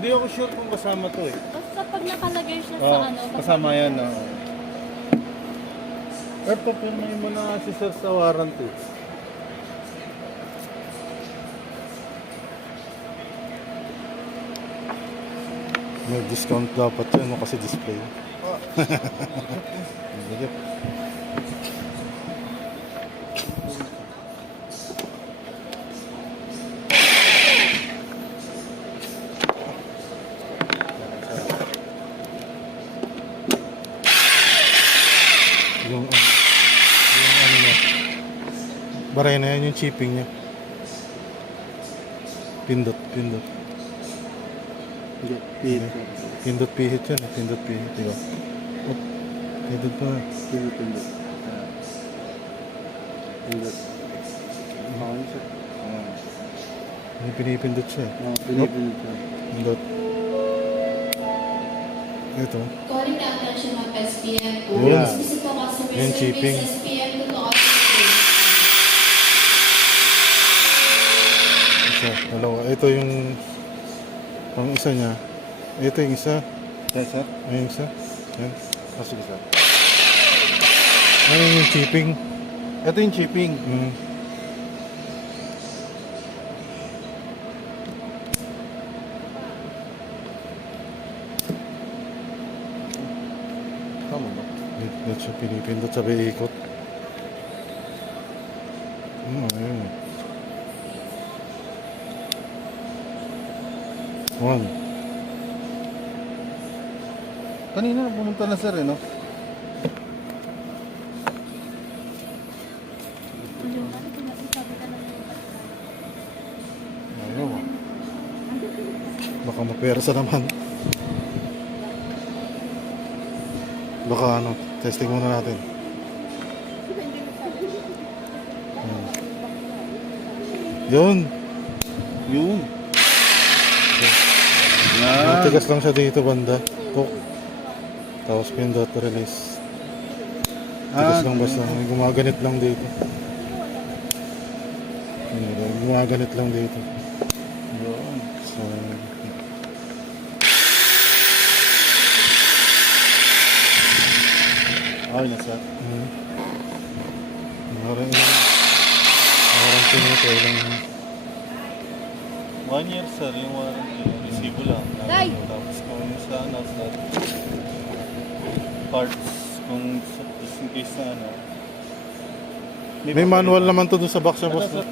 Hindi ako sure kung kasama to eh. Basta pag nakalagay siya sa ano. Kasama yan. Papirmahin mo na si sir sa warranty. May discount dapat yan kasi display. Sige. Yung ano niya. Baray na yan yung chipping niya. Pindot. Hindi, pihit. Pindot pihit yan. Pindot pihit. Diba? Oh, pindot pa. Pindot. Pindot. Ano siya? May pinipindot siya. Pinipindot siya. Pindot. Ito. Calling the attention of SPM po. Yeah. Specific customer Yung service chipping. SPM to automation. Isa, dalawa. Ito yung pang isa niya. Ito yung isa. Yes, sir. Ayun isa. Yan. Sige, sir. Ayun yung chipping. Ito yung chipping. Tama ba? Dito siya pinipindot sa ikot. Ayun. One. Kanina pumunta na sir eh, no? Ayun. Baka mapersa naman. Baka ano, testing muna natin. Yun. Yun. Yan. Matigas lang siya dito banda. Hook. Tapos pindot release. Tigas lang basta. May gumaganit lang dito. Gumaganit lang dito. Yun. So, Okay na sir. Warranty nito ilang 1 year sir, yung warranty. Resibo lang. Tay! Tapos kung sa ano, sa parts, kung just in case na ano. may manual naman to doon sa box niya, Ano, boss. sir?